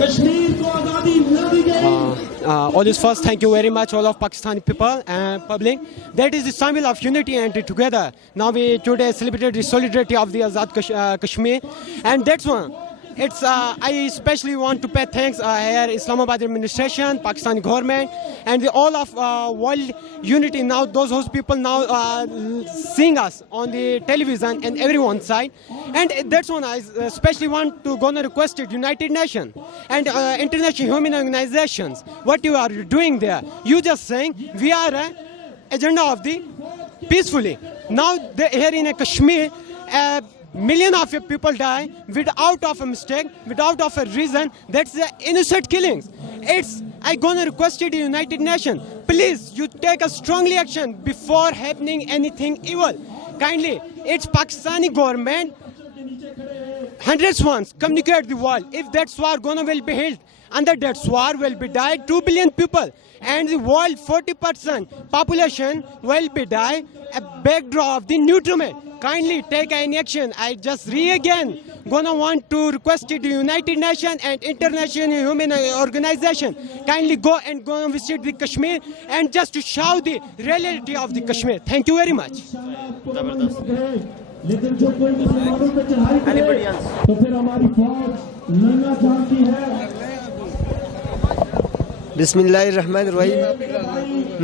कश्मीर को आजादी न दी गई। Always first, thank you very much, all of Pakistani people and public. That is the symbol of unity and together. Now we today celebrate the solidarity of the Azad Kashmir, and that's one. It's I especially want to pay thanks here Islamabad administration, Pakistani government, and all of world unity. Now those people now seeing us on the television and everyone's side, and that's one I especially want to gonna request it United Nations and international human organizations. What you are doing there? You just saying we are a agenda of the peacefully. Now here in Kashmir. Million of people die without of a mistake, without of a reason. That's the innocent killings. I gonna request it the United Nations. Please, you take a strongly action before happening anything evil. Kindly, it's Pakistani government. Hundreds ones communicate the world. If that war gonna will be held, under that war will be died 2 billion people, and the world 40% population will be die. A backdrop of the nutriment. Kindly take an action. I just again gonna want to request it the United Nations and international human organization. Kindly go and go visit the Kashmir and just to show the reality of the Kashmir. Thank you very much. लेकिन जो कोई मुसलमानों पे चढ़ाई करे तो फिर हमारी फौज लड़ना चाहती है। बिस्मिल्लाहिर्रहमानिर्रहीम।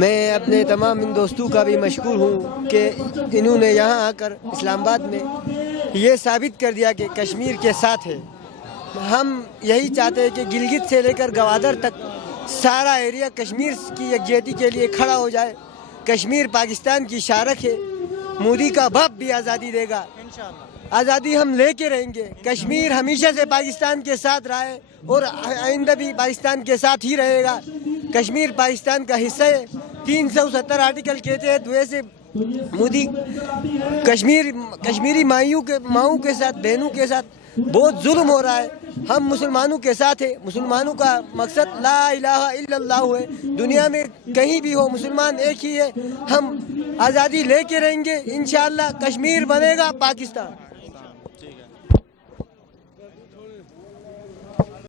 मैं अपने तमाम इन दोस्तों का भी मशकूर हूँ कि इन्होंने यहाँ आकर इस्लामाबाद में ये साबित कर दिया कि कश्मीर के साथ है। हम यही चाहते हैं कि गिलगित से लेकर गवादर तक सारा एरिया कश्मीर की यकजहती के लिए खड़ा हो जाए। कश्मीर पाकिस्तान की शारक है। मोदी का बाप भी आज़ादी देगा। आज़ादी हम लेके रहेंगे। कश्मीर हमेशा से पाकिस्तान के साथ रहा है और आइंदा भी पाकिस्तान के साथ ही रहेगा। कश्मीर पाकिस्तान का हिस्सा है। 370 आर्टिकल कहते हैं वैसे मोदी कश्मीरी माओं के साथ बहनों के साथ बहुत जुल्म हो रहा है। हम मुसलमानों के साथ है। मुसलमानों का मकसद ला इलाहा इल्लल्लाह है। दुनिया में कहीं भी हो मुसलमान एक ही है। हम आज़ादी लेके रहेंगे। इंशाअल्लाह कश्मीर बनेगा पाकिस्तान।